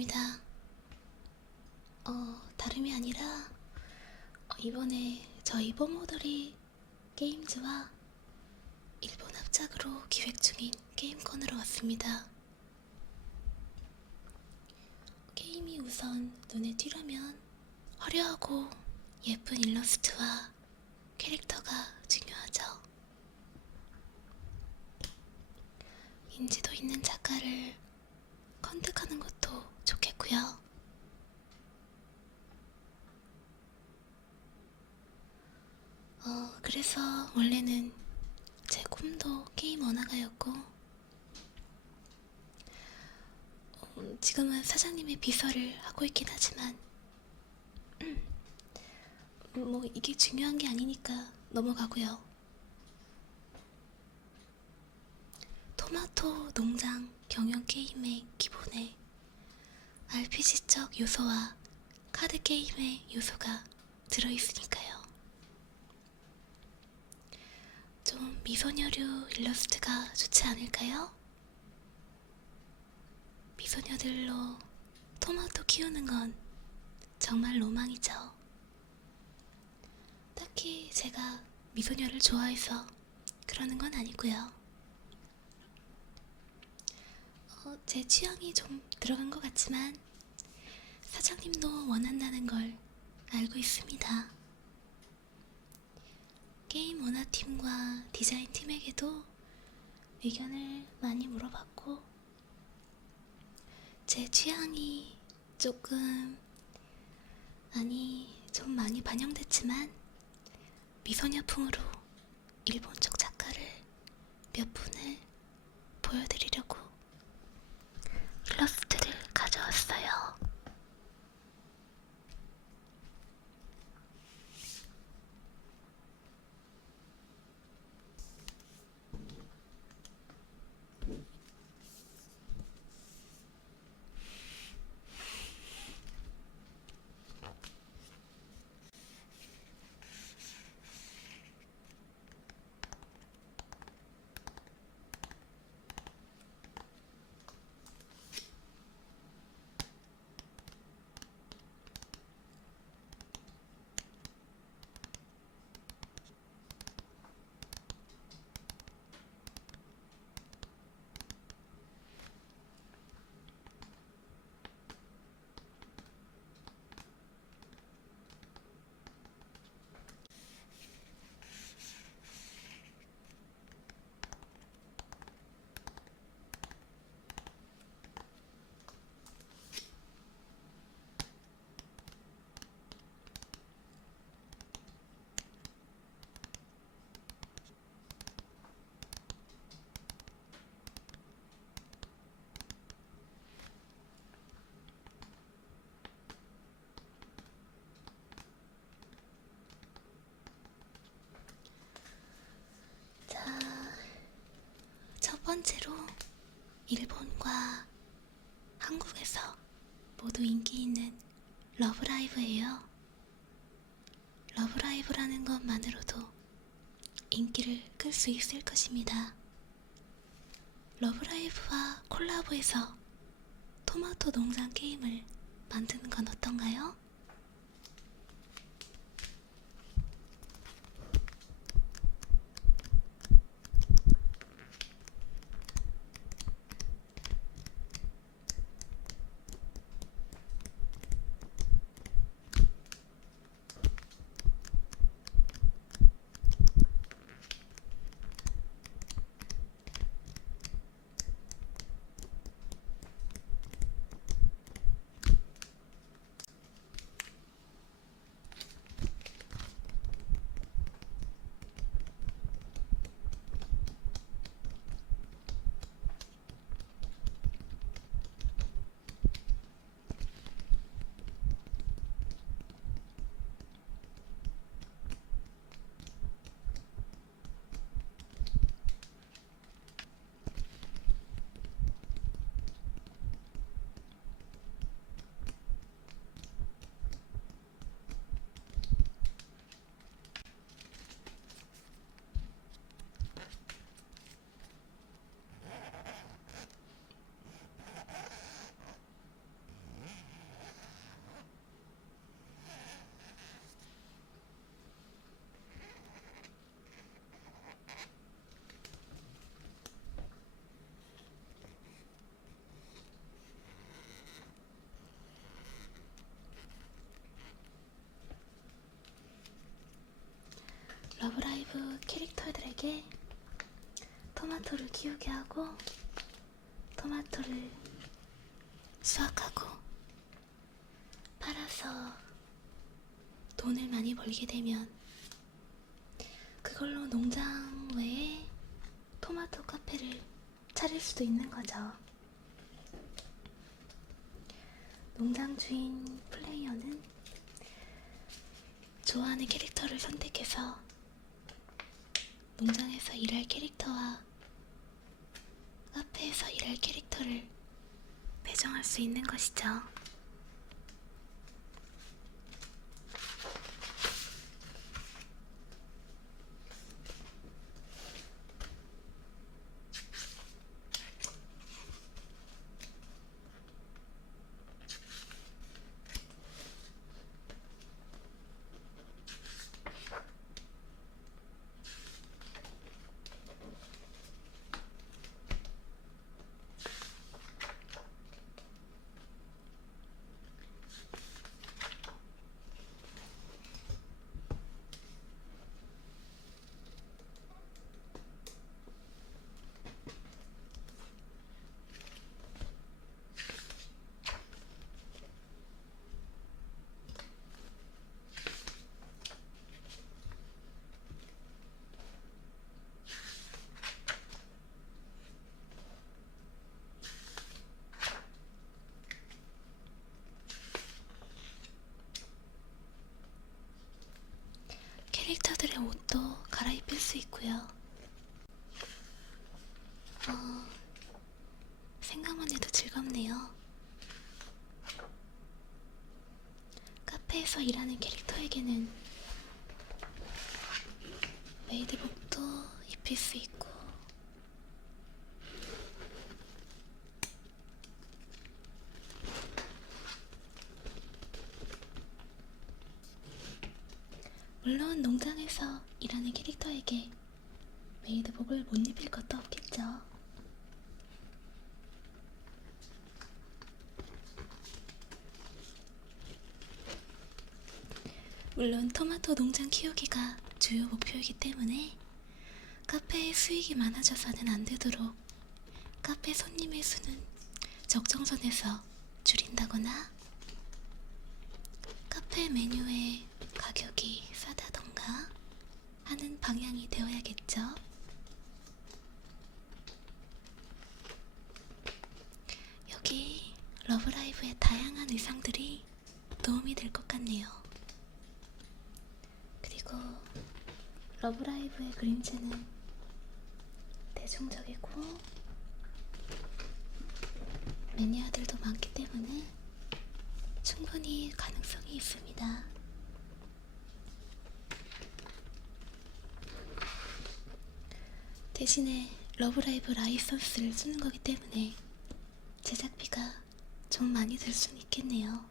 왔습니다. 어, 다름이 아니라 어, 이번에 저희 뽀모더리 게임즈와 일본 합작으로 기획 중인 게임콘으로 왔습니다. 게임이 우선 눈에 띄려면 화려하고 예쁜 일러스트와 캐릭터가 중요하죠. 인지도 있는 작가를 컨택하는 것도 좋겠고요. 어, 그래서 원래는 제 꿈도 게임 원화가였고, 어, 지금은 사장님의 비서를 하고 있긴 하지만, 음, 뭐 이게 중요한 게 아니니까 넘어가고요. 토마토 농장 경영 게임의 기본에 RPG적 요소와 카드 게임의 요소가 들어있으니까요. 좀 미소녀류 일러스트가 좋지 않을까요? 미소녀들로 토마토 키우는 건 정말 로망이죠. 딱히 제가 미소녀를 좋아해서 그러는 건 아니고요. 어, 제 취향이 좀 들어간 것 같지만 사장님도 원한다는 걸 알고 있습니다. 게임 원화팀과 디자인팀에게도 의견을 많이 물어봤고 제 취향이 조금 아니 좀 많이 반영됐지만 미소녀풍으로 일본 쪽 작가를 몇 분을 보여드리려고 일러스트를 가져왔어요. 자, 첫 번째로 일본과 한국에서 모두 인기 있는 러브라이브예요. 러브라이브라는 것만으로도 인기를 끌 수 있을 것입니다. 러브라이브와 콜라보해서 토마토 농장 게임을 만드는 건 어떤가요? 캐릭터들에게 토마토를 키우게 하고 토마토를 수확하고 팔아서 돈을 많이 벌게 되면 그걸로 농장 외에 토마토 카페를 차릴 수도 있는 거죠. 농장 주인 플레이어는 좋아하는 캐릭터를 선택해서 농장에서 일할 캐릭터와 카페에서 일할 캐릭터를 배정할 수 있는 것이죠. 캐릭터들의 옷도 갈아입힐 수 있고요. 어, 생각만 해도 즐겁네요. 일하는 캐릭터에게는 메이드복도 입힐 수 있고 물론 농장에서 일하는 캐릭터에게 메이드복을 못 입힐 것도 없겠죠. 물론 토마토 농장 키우기가 주요 목표이기 때문에 카페의 수익이 많아져서는 안 되도록 카페 손님의 수는 적정선에서 줄인다거나 카페 메뉴의 가격이 싸다던가 하는 방향이 되어야겠죠. 여기 러브라이브의 다양한 의상들이 도움이 될 것 같네요. 그리고 러브라이브의 그림체는 대중적이고 매니아들도 많기 때문에 충분히 가능성이 있습니다. 대신에 러브라이브 라이선스를 쓰는 거기 때문에 제작비가 좀 많이 들 수는 있겠네요.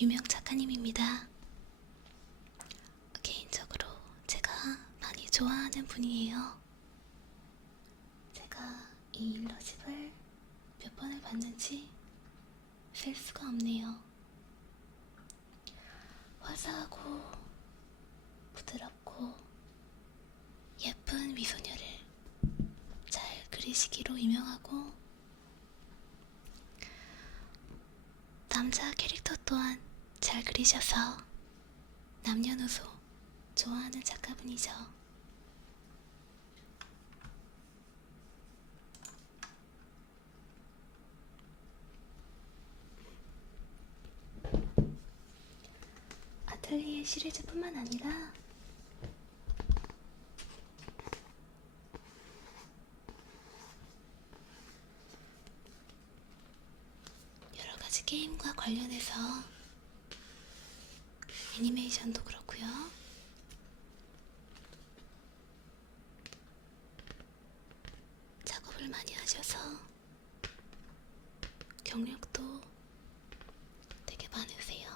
유명 작가님입니다. 개인적으로 제가 많이 좋아하는 분이에요. 제가 이 일러집을 몇 번을 봤는지 셀 수가 없네요. 화사하고 부드럽고 예쁜 미소녀를 잘 그리시기로 유명하고 남자 캐릭터 또한 잘 그리셔서 남녀노소 좋아하는 작가분이죠. 아틀리에 시리즈뿐만 아니라 여러 가지 게임과 관련해서 애니메이션도 그렇고요. 작업을 많이 하셔서 경력도 되게 많으세요.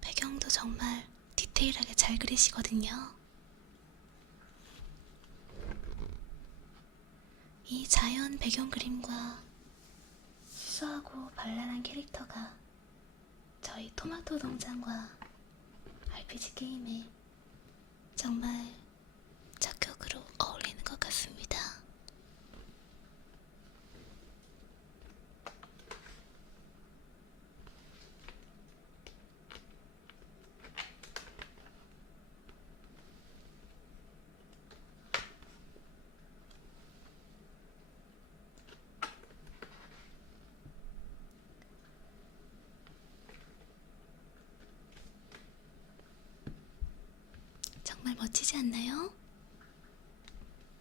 배경도 정말 디테일하게 잘 그리시거든요. 이 자연 배경 그림과 수수하고 발랄한 캐릭터가 저희 토마토 농장과 RPG 게임에 정말 적격으로 어울리는 것 같습니다. 정말 멋지지 않나요?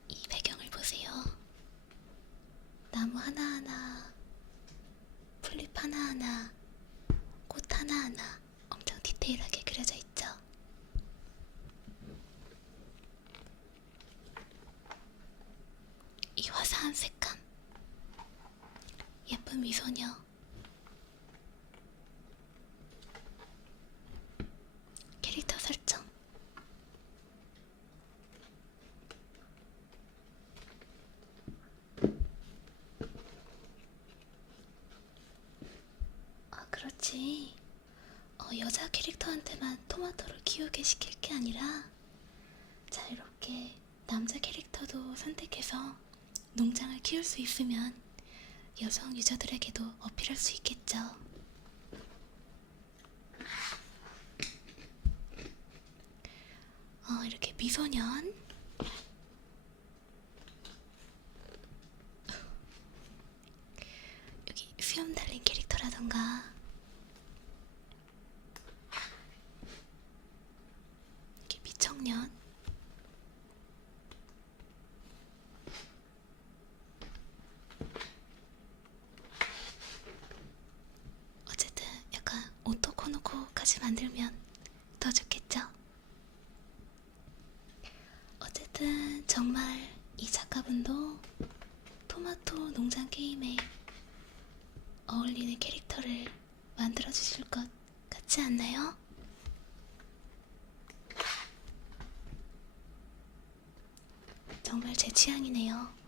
이 배경을 보세요. 나무 하나하나, 풀잎 하나하나, 꽃 하나하나 엄청 디테일하게 그려져 있죠. 이 화사한 색감, 예쁜 미소녀, 캐릭터 설정, 아, 그렇지. 어, 여자 캐릭터한테만 토마토를 키우게 시킬 게 아니라 자유롭게 남자 캐릭터도 선택해서 농장을 키울 수 있으면 여성 유저들에게도 어필할 수 있겠죠. 어, 이렇게 미소년 여기 수염 달린 캐릭터라던가 이렇게 미청년 어쨌든 약간 오토코노코까지 만들면 더 좋겠죠? 어쨌든 정말 이 작가분도 토마토 농장 게임에 어울리는 캐릭터를 만들어 주실 것 같지 않나요? 정말 제 취향이네요.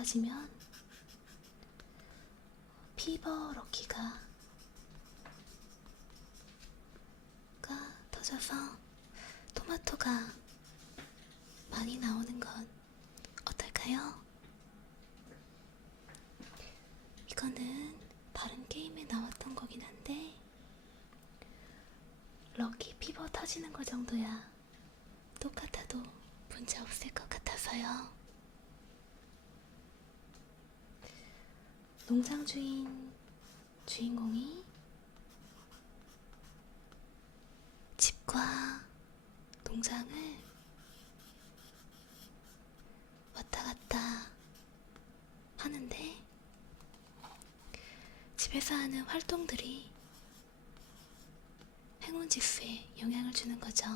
높아지면 피버 럭키가 가 터져서 토마토가 많이 나오는 건 어떨까요? 이거는 다른 게임에 나왔던 거긴 한데 럭키 피버 터지는 거 정도야 똑같아도 문제 없을 것 같아서요. 농장 주인 주인공이 집과 농장을 왔다 갔다 하는데 집에서 하는 활동들이 행운 지수에 영향을 주는 거죠.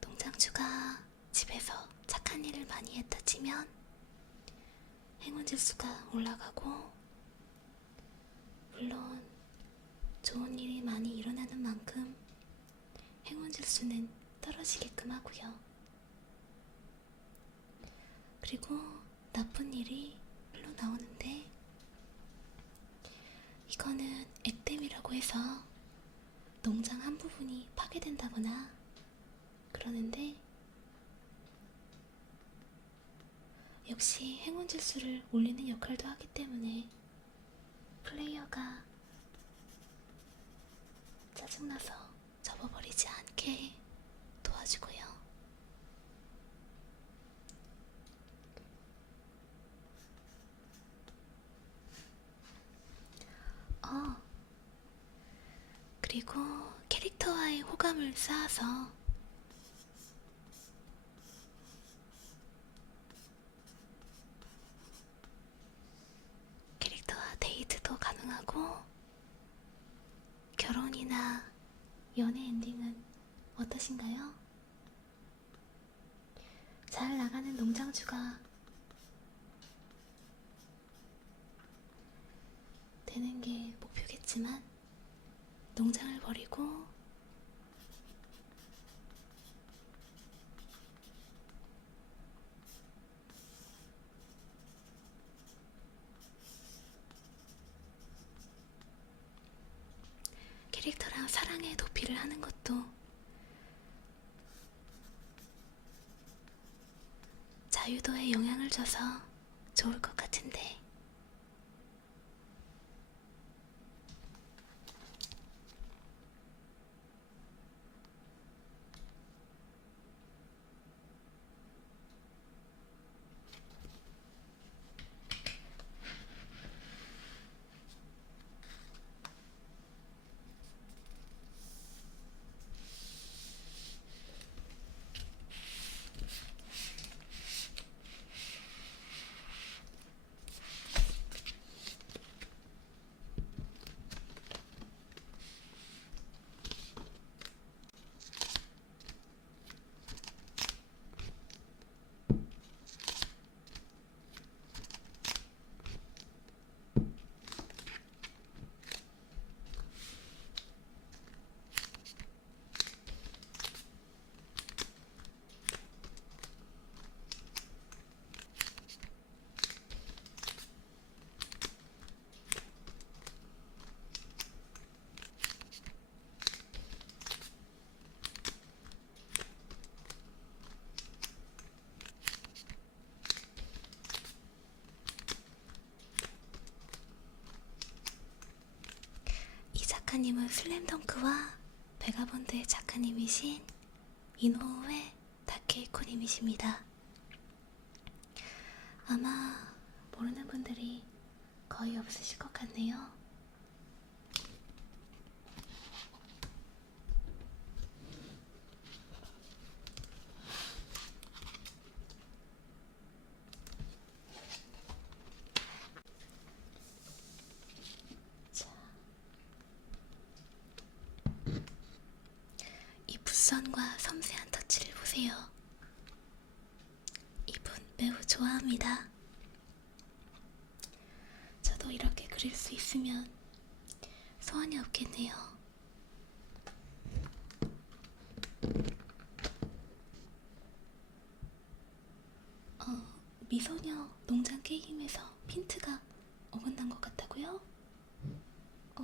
농장주가 집에서 착한 일을 많이 했다 치면 행운 지수가 올라가고 물론 좋은 일이 많이 일어나는 만큼 행운 지수는 떨어지게끔 하고요. 그리고 나쁜 일이 흘러 나오는데 이거는 액땜이라고 해서 농장 한 부분이 파괴된다거나 그러는데 역시 행운 지수를 올리는 역할도 하기 때문에 플레이어가 짜증나서 접어버리지 않게 도와주고요. 어, 그리고 캐릭터와의 호감을 쌓아서 캐릭터와 데이트도 가능하고 결혼이나 연애 엔딩은 어떠신가요? 잘 나가는 농장주가 되는 게 목표겠지만 농장을 버리고 캐릭터랑 사랑의 도피를 하는 것도 자유도에 영향을 줘서 좋을 것 같은데 작가님은 슬램덩크와 베가본드의 작가님이신 이노우의 다케이코님이십니다. 아마 모르는 분들이 거의 없으실 것 같네요. 자, 이 붓선과 섬세한 터치를 보세요. 이분 매우 좋아합니다. 저도 이렇게 그릴 수 있으면 없겠네요. 어, 미소녀 농장 게임에서 핀트가 어긋난 것 같다고요? 어,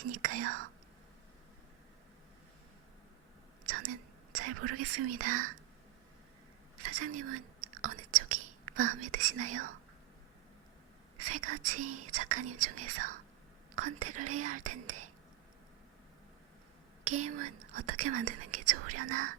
사장님이시니까요. 저는 잘 모르겠습니다. 사장님은 어느 쪽이 마음에 드시나요? 세 가지 작가님 중에서 컨택을 해야 할 텐데 게임은 어떻게 만드는 게 좋으려나?